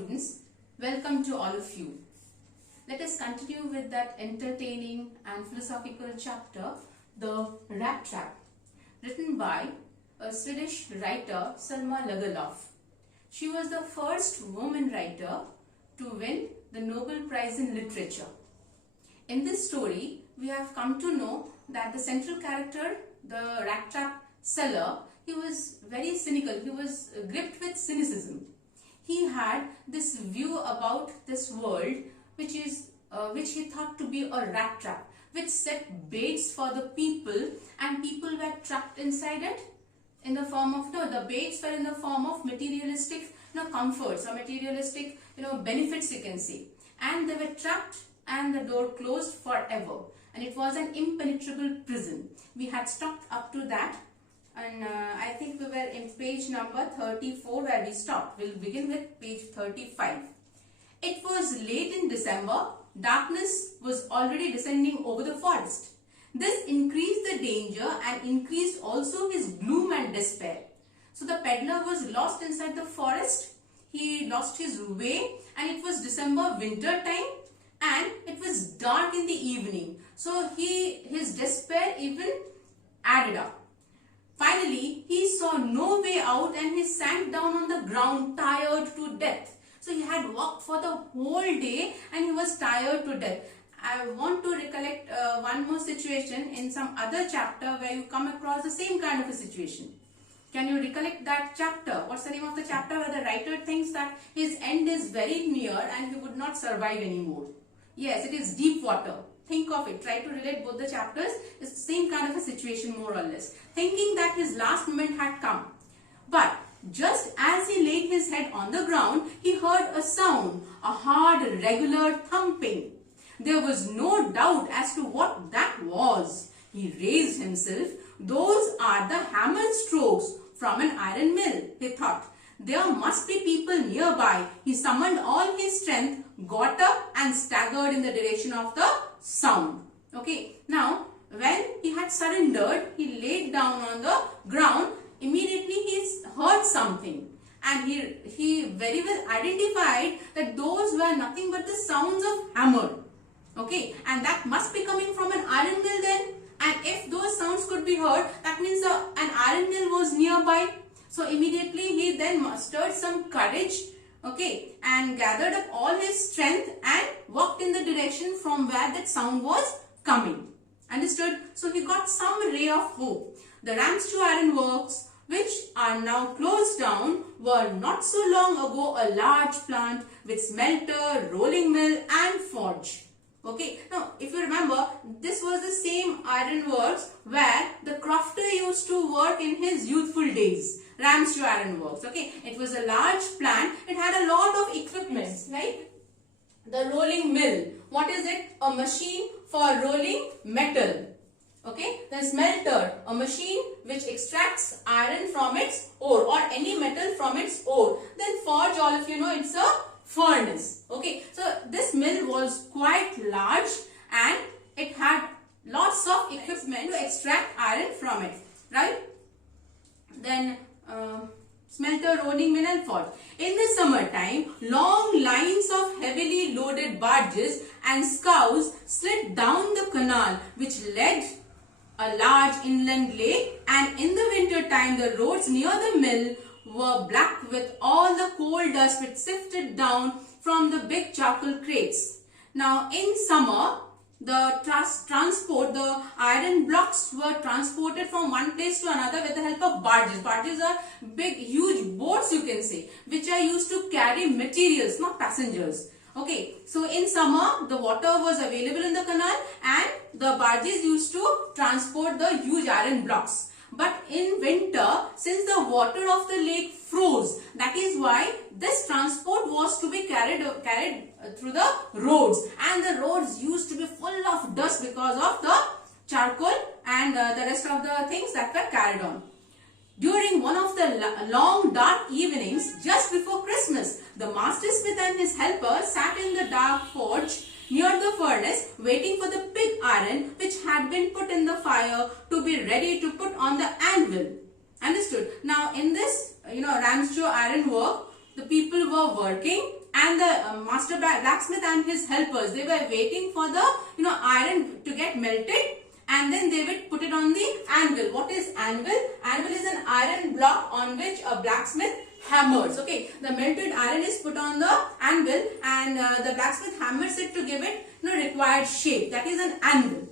students, welcome to all of you. Let us continue with that entertaining and philosophical chapter, the Rattrap, written by a Swedish writer, Selma Lagerlof. She was the first woman writer to win the Nobel Prize in Literature. In this story, we have come to know that the central character, the Rattrap seller, he was very cynical. He was gripped with cynicism. He had this view about this world which he thought to be a rat trap, which set baits for the people, and people were trapped inside it in the form of, the baits were in the form of materialistic comforts or materialistic benefits, you can say, and they were trapped and the door closed forever, and it was an impenetrable prison. We had stopped up to that, and I think we were in page number 34 where we stopped. We'll begin with page 35. It was late in December. Darkness was already descending over the forest. This increased the danger and increased also his gloom and despair. So the peddler was lost inside the forest. He lost his way, and it was December, winter time, and it was dark in the evening. So his despair even added up. Finally, he saw no way out and he sank down on the ground, tired to death. So he had walked for the whole day and he was tired to death. I want to recollect one more situation in some other chapter where you come across the same kind of a situation. Can you recollect that chapter? What's the name of the chapter where the writer thinks that his end is very near and he would not survive anymore? Yes, it is Deep Water. Think of it. Try to relate both the chapters. It's the same kind of a situation, more or less. Thinking that his last moment had come. But just as he laid his head on the ground, he heard a sound, a hard, regular thumping. There was no doubt as to what that was. He raised himself. Those are the hammer strokes from an iron mill, he thought. There must be people nearby. He summoned all his strength, got up and staggered in the direction of the sound. Okay, now when he had surrendered, he laid down on the ground. Immediately he heard something, and he very well identified that those were nothing but the sounds of hammer. Okay, and that must be coming from an iron mill then. And if those sounds could be heard, that means an iron mill was nearby. So immediately he then mustered some courage, okay, and gathered up all his strength and walked in the direction from where that sound was coming. Understood? So he got some ray of hope. The Ramshaw Iron Works, which are now closed down, were not so long ago a large plant with smelter, rolling mill and forge. Okay, now if you remember, this was the same iron works where the crofter used to work in his youthful days. Ramshaw Iron Works. Okay, it was a large plant. It had a lot of equipment, like the rolling mill. What is it? A machine for rolling metal. Okay, the smelter, a machine which extracts iron from its ore or any metal from its ore. Then forge, all of you know, it's a furnace. Okay, so this mill was quite large and it had lots of equipment to extract iron from it, right? Then smelter, rolling mill and forge. In the summertime, long lines of heavily loaded barges and scows slid down the canal which led a large inland lake, and in the winter time the roads near the mill were black with all the coal dust which sifted down from the big charcoal crates. Now in summer, the iron blocks were transported from one place to another with the help of barges. Barges are big, huge boats, you can say, which are used to carry materials, not passengers. Okay, so in summer, the water was available in the canal and the barges used to transport the huge iron blocks. But in winter, since the water of the lake froze, that is why this transport was to be carried through the roads, and the roads used to be full of dust because of the charcoal and the rest of the things that were carried on. During one of the long dark evenings just before Christmas, the master smith and his helper sat in the dark forge near the furnace waiting for the pig iron which had been put in the fire to be ready to put on the anvil. Understood? Now in this Ramshaw Iron Work, the people were working and the master blacksmith and his helpers, they were waiting for the iron to get melted, and then they would put it on the anvil. What is anvil? Anvil is an iron block on which a blacksmith hammers. Okay, the melted iron is put on the anvil, and the blacksmith hammers it to give it required shape. That is an anvil.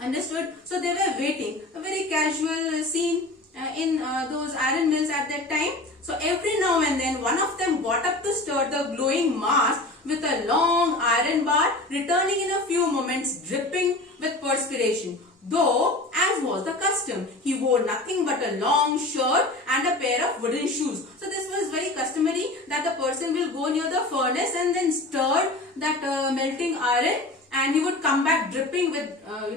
Understood? So they were waiting. A very casual scene in those iron mills at that time. So every now and then one of them got up to stir the glowing mass with a long iron bar, returning in a few moments dripping with perspiration. Though, as was the custom, he wore nothing but a long shirt and a pair of wooden shoes. So this was very customary that the person will go near the furnace and then stir that melting iron, and he would come back dripping with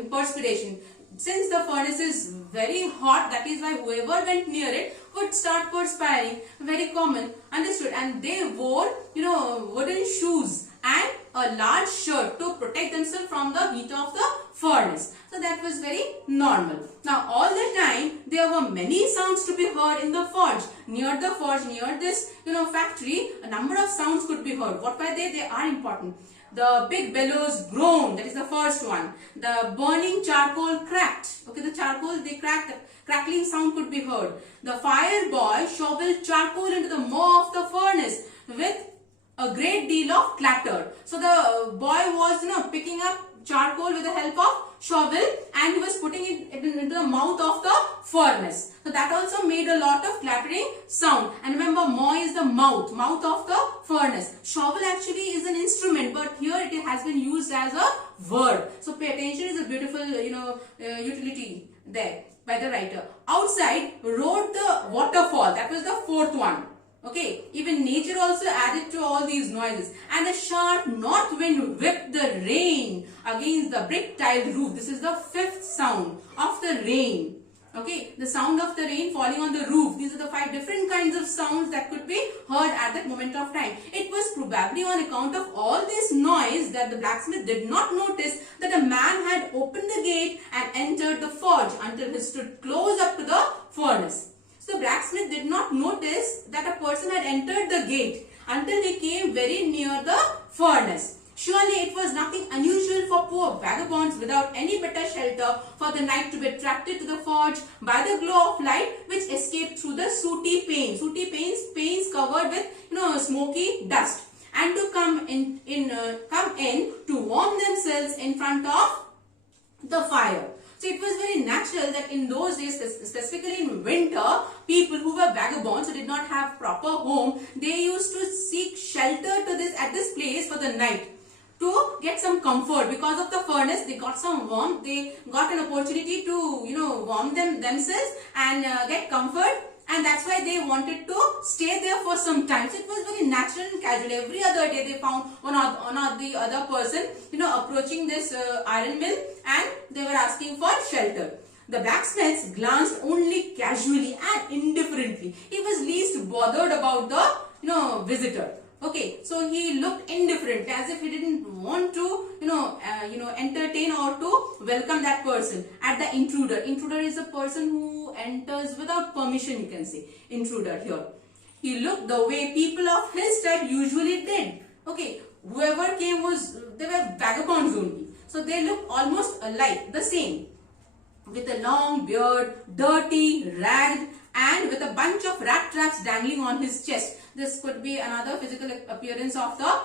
perspiration. Since the furnace is very hot, that is why whoever went near it would start perspiring. Very common. Understood? And they wore, wooden shoes and a large shirt to protect themselves from the heat of the furnace. So that was very normal. Now all the time there were many sounds to be heard in the forge. Near the forge, near this factory, a number of sounds could be heard. What were they? They are important. The big bellows groaned, that is the first one. The burning charcoal cracked. Okay, the charcoal, they cracked, the crackling sound could be heard. The fire boy shoveled charcoal into the maw of the furnace with a great deal of clatter. So the boy was, picking up charcoal with the help of shovel, and he was putting it into the mouth of the furnace. So that also made a lot of clattering sound. And remember, maw is the mouth of the furnace. Shovel actually is an instrument, but here it has been used as a word. So pay attention, is a beautiful utility there by the writer. Outside roared the waterfall. That was the fourth one. Okay, even nature also added to all these noises, and the sharp north wind whipped the rain against the brick tiled roof. This is the fifth sound of the rain. Okay, the sound of the rain falling on the roof. These are the 5 different kinds of sounds that could be heard at that moment of time. It was probably on account of all this noise that the blacksmith did not notice that a man had opened the gate and entered the forge until he stood close up to the furnace. So the blacksmith did not notice that a person had entered the gate until he came very near the furnace. Surely it was nothing unusual for poor vagabonds without any better shelter for the night to be attracted to the forge by the glow of light which escaped through the sooty panes. Sooty panes covered with smoky dust, and to come in to warm themselves in front of the fire. So it was very natural that in those days, specifically in winter, people who were vagabonds, who did not have proper home, they used to seek shelter at this place for the night to get some comfort. Because of the furnace, they got some warmth. They got an opportunity to warm themselves and get comfort. And that's why they wanted to stay there for some time. So it was very natural and casual. Every other day they found one or the other person, approaching this iron mill, and they were asking for shelter. The blacksmith glanced only casually and indifferently. He was least bothered about the visitor. Okay, so he looked indifferent, as if he didn't want to, entertain or to welcome that person. At the intruder. Intruder is a person who enters without permission, you can say. Intruder here. He looked the way people of his type usually did. Okay, whoever came they were vagabonds only. So they looked almost alike, the same. With a long beard, dirty, ragged, and with a bunch of rat traps dangling on his chest. This could be another physical appearance of the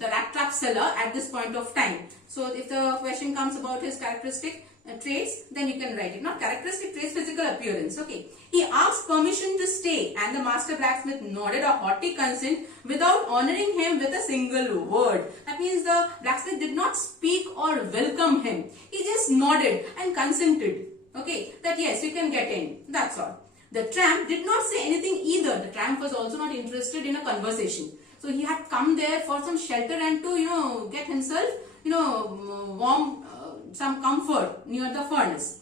rat trap seller at this point of time. So if the question comes about his characteristic traits, then you can write it. Not characteristic traits, physical appearance. Okay. He asked permission to stay, and the master blacksmith nodded a haughty consent without honoring him with a single word. That means the blacksmith did not speak or welcome him. He just nodded and consented. Okay, that yes, you can get in. That's all. The tramp did not say anything either. The tramp was also not interested in a conversation. So he had come there for some shelter and to, get himself, warm, some comfort near the furnace.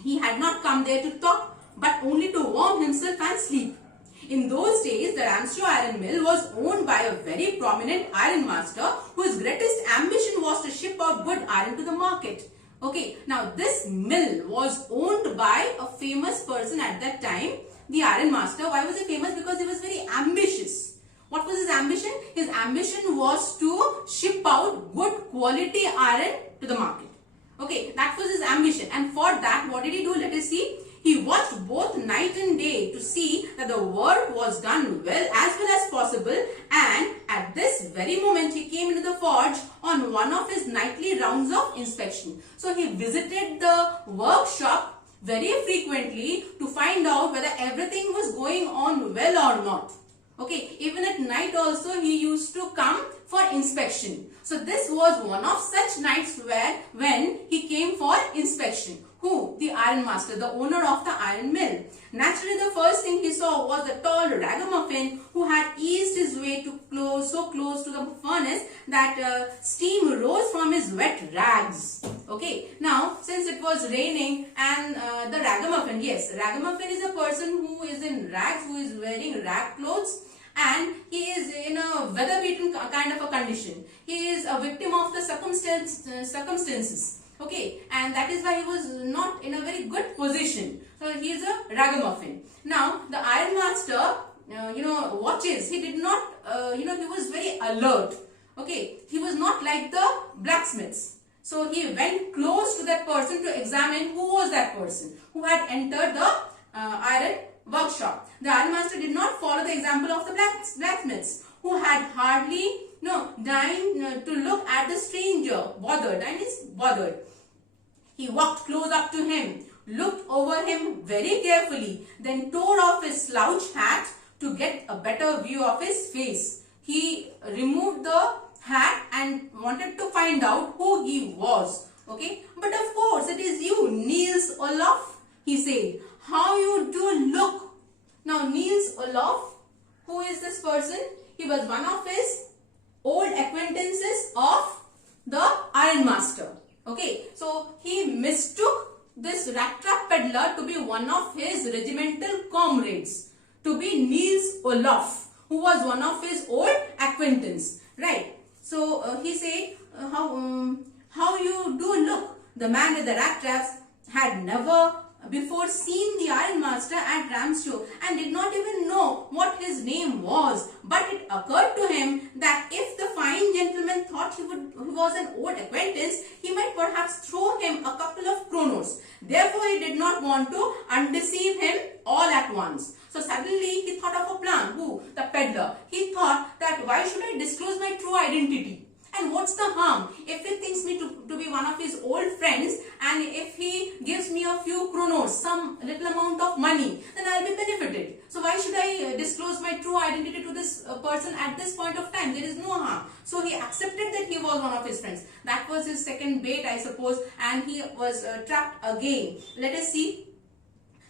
He had not come there to talk, but only to warm himself and sleep. In those days, the Ramshaw iron mill was owned by a very prominent iron master whose greatest ambition was to ship out good iron to the market. Okay, now this mill was owned by a famous person at that time, the iron master. Why was he famous? Because he was very ambitious. What was his ambition? His ambition was to ship out good quality iron to the market. Okay, that was his ambition, and for that, what did he do? Let us see. He watched both night and day to see that the work was done well as possible, and at this very moment he came into the forge on one of his nightly rounds of inspection. So he visited the workshop very frequently to find out whether everything was going on well or not. Okay, even at night also he used to come for inspection. So this was one of such nights when he came for inspection. Who? The iron master, the owner of the iron mill. Naturally, the first thing he saw was the tall ragamuffin who had eased his way so close to the furnace that steam rose from his wet rags. Okay, now since it was raining and the ragamuffin, yes, ragamuffin is a person who is in rags, who is wearing rag clothes, and he is in a weather-beaten kind of a condition. He is a victim of the circumstances. Okay, and that is why he was not in a very good position. So he is a ragamuffin. Now the iron master, watches. He did not, he was very alert. Okay, he was not like the blacksmiths. So he went close to that person to examine who was that person who had entered the iron workshop. The iron master did not follow the example of the blacksmiths, who had hardly deigned to look at the stranger. Bothered, and is bothered. He walked close up to him, looked over him very carefully, then tore off his slouch hat to get a better view of his face. He removed the hat and wanted to find out who he was. Okay, but of course it is you, Niels Olaf, he said. How you do look. Now Niels Olaf, who is this person? He was one of his old acquaintances of the iron master. Okay, so he mistook this Rattrap peddler to be one of his regimental comrades, to be Niels Olaf, who was one of his old acquaintance. Right. So he said, how you do look. The man with the rat traps had never before seen the iron master at Ramshow and did not even know what his name was. But it occurred to him that if the fine gentleman thought he was an old acquaintance, he might perhaps throw him a couple of kronos. Therefore, he did not want to undeceive him all at once. So suddenly he thought of a plan. Who? The peddler. He thought that why should I disclose my true identity? And what's the harm? If he thinks me to be one of his old friends, and if he gives me a few kronos, some little amount of money, then I'll be benefited. So why should I disclose my true identity to this person at this point of time? There is no harm. So he accepted that he was one of his friends. That was his second bait, I suppose, and he was trapped again. Let us see.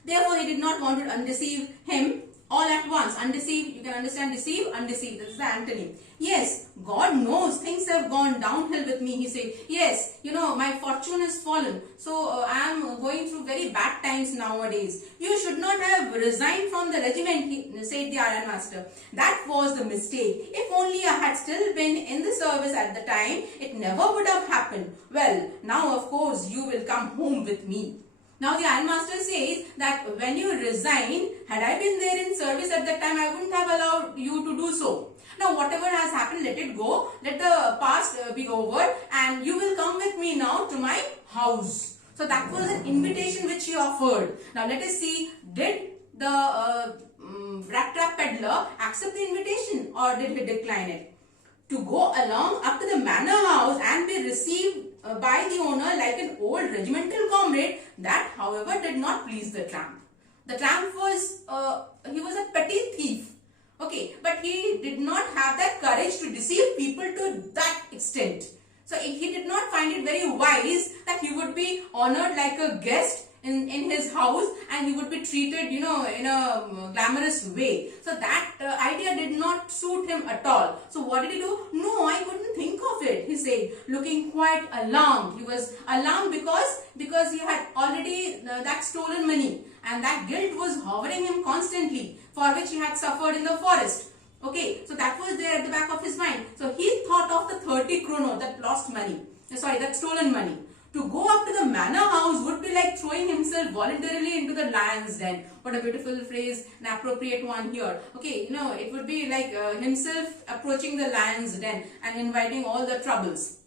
Therefore, he did not want to undeceive him all at once. Undeceive, you can understand deceive, undeceive. This is the antony. Yes, God knows things have gone downhill with me, he said. Yes, my fortune has fallen. So I am going through very bad times nowadays. You should not have resigned from the regiment, said the iron master. That was the mistake. If only I had still been in the service at the time, it never would have happened. Well, now of course you will come home with me. Now the iron master says that when you resign, had I been there in service at that time, I wouldn't have allowed you to do so. Now whatever has happened, let it go. Let the past be over, and you will come with me now to my house. So that was an invitation which he offered. Now let us see, did the Rattrap peddler accept the invitation or did he decline it? To go along up to the manor house and be received by the owner like an old regimental comrade, that however did not please the tramp. The tramp was, he was a petty thief. Okay, but he did not have that courage to deceive people to that extent. So he did not find it very wise that he would be honored like a guest in his house and he would be treated, in a glamorous way. So that idea did not suit him at all. So what did he do? No, I couldn't think of it, he said, looking quite alarmed. He was alarmed because he had already that stolen money, and that guilt was hovering him constantly, for which he had suffered in the forest. Okay, so that was there at the back of his mind. So he thought of the 30 krono, that lost money, that stolen money. To go up to the manor house would be like throwing himself voluntarily into the lion's den. What a beautiful phrase, an appropriate one here. Okay, it would be like himself approaching the lion's den and inviting all the troubles.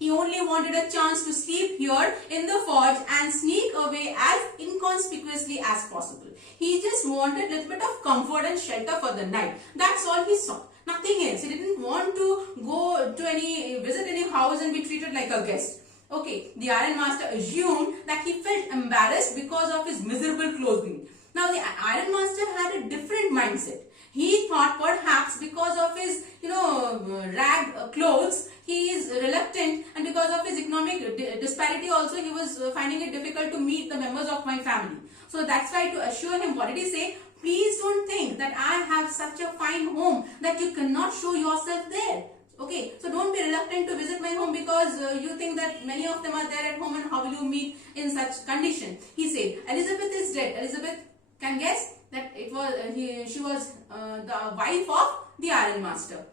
He only wanted a chance to sleep here in the forge and sneak away as inconspicuously as possible. He just wanted a little bit of comfort and shelter for the night. That's all he sought. Nothing else. He didn't want to go to visit any house and be treated like a guest. Okay, the Iron Master assumed that he felt embarrassed because of his miserable clothing. Now the Iron Master had a different mindset. He thought perhaps because of his, rag clothes, he is reluctant, and because of his economic disparity also, he was finding it difficult to meet the members of my family. So that's why, to assure him, what did he say? Please don't think that I have such a fine home that you cannot show yourself there. Okay, so don't be reluctant to visit my home because you think that many of them are there at home, and how will you meet in such condition? He said, Elizabeth is dead. Elizabeth can guess that she was the wife of the Iron Master.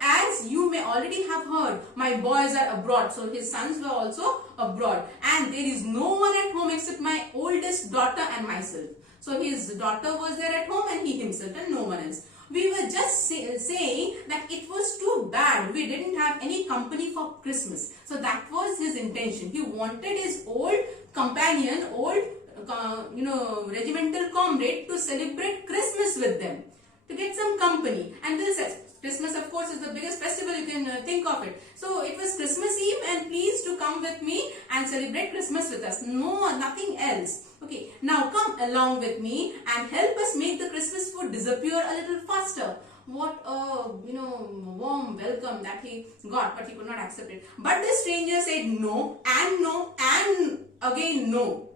As you may already have heard, my boys are abroad. So his sons were also abroad, and there is no one at home except my oldest daughter and myself. So his daughter was there at home and he himself, and no one else. We were just saying that it was too bad we didn't have any company for Christmas. So that was his intention. He wanted his old companion, regimental comrade to celebrate Christmas with them, to get some company. And this Christmas, of course, is the biggest festival you can think of it. So it was Christmas Eve, and please to come with me and celebrate Christmas with us. No, nothing else. Okay, now come along with me and help us make the Christmas food disappear a little faster. What a warm welcome that he got, but he could not accept it. But the stranger said no and again no.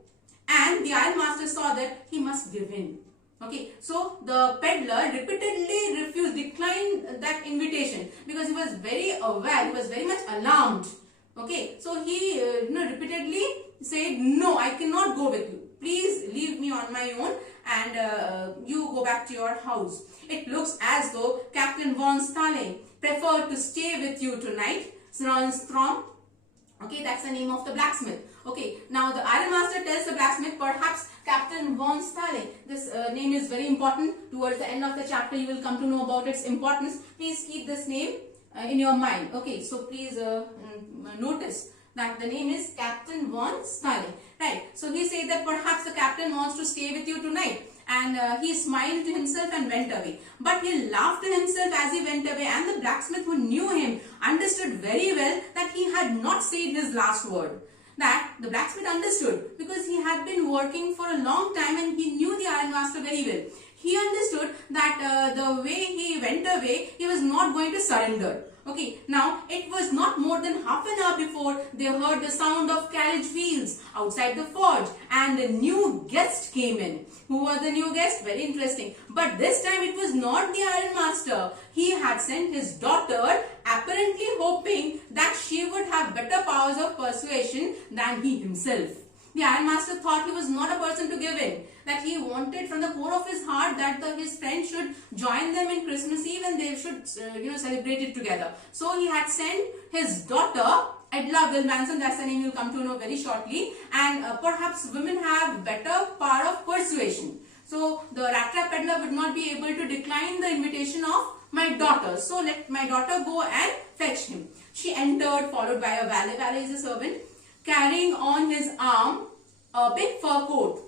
And the Iron Master saw that he must give in. Okay, so the peddler repeatedly declined that invitation because he was very aware, he was very much alarmed. Okay, so he repeatedly said, no, I cannot go with you. Please leave me on my own and you go back to your house. It looks as though Captain von Stahlen preferred to stay with you tonight. Strom. Okay, that's the name of the blacksmith. Okay, now the Iron Master tells the blacksmith, perhaps Captain von Stahlen. This name is very important. Towards the end of the chapter, you will come to know about its importance. Please keep this name in your mind. Okay, so please notice that the name is Captain von Stahlen. Right, so he said that perhaps the captain wants to stay with you tonight. And he smiled to himself and went away. But he laughed to himself as he went away, and the blacksmith, who knew him, understood very well that he had not said his last word. That the blacksmith understood because he had been working for a long time and he knew the Iron Master very well. He understood that the way he went away, he was not going to surrender. Okay, now it was not more than half an hour before they heard the sound of carriage wheels outside the forge, and a new guest came in. Who was the new guest? Very interesting. But this time it was not the Iron Master. He had sent his daughter, apparently hoping that she would have better powers of persuasion than he himself. The Iron Master thought he was not a person to give in, that he wanted from the core of his heart that his friend should join them in Christmas Eve and they should celebrate it together. So he had sent his daughter, Edla Wilmanson, that's the name you'll come to know very shortly, and perhaps women have better power of persuasion. So the Rattrap peddler would not be able to decline the invitation of my daughter. So let my daughter go and fetch him. She entered, followed by a valet. Valet is a servant, carrying on his arm a big fur coat,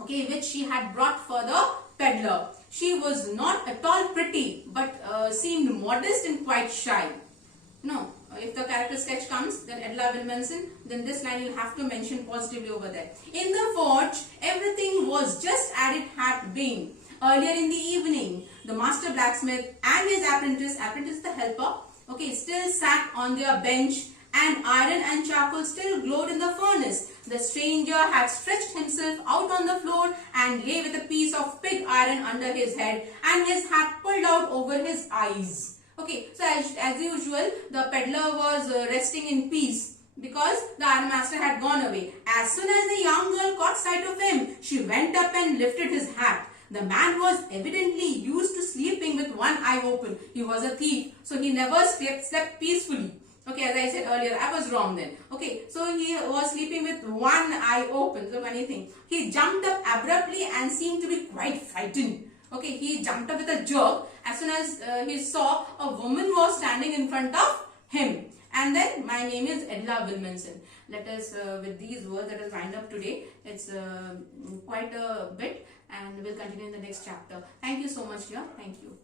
okay, which she had brought for the peddler. She was not at all pretty, but seemed modest and quite shy. No, if the character sketch comes, then Edla Wilmanson, then this line you'll have to mention positively over there. In the forge, everything was just as it had been. Earlier in the evening, the master blacksmith and his apprentice the helper, okay, still sat on their bench, and iron and charcoal still glowed in the furnace. The stranger had stretched himself out on the floor and lay with a piece of pig iron under his head and his hat pulled out over his eyes. Okay, so as usual, the peddler was resting in peace because the Iron Master had gone away. As soon as the young girl caught sight of him, she went up and lifted his hat. The man was evidently used to sleeping with one eye open. He was a thief, so he never slept peacefully. Okay, as I said earlier, I was wrong then. Okay, so he was sleeping with one eye open. So funny thing. He jumped up abruptly and seemed to be quite frightened. Okay, he jumped up with a jerk as soon as he saw a woman was standing in front of him. And then, my name is Edla Wilmanson. Let us, with these words, let us wind up today. It's quite a bit, and we'll continue in the next chapter. Thank you so much, dear. Thank you.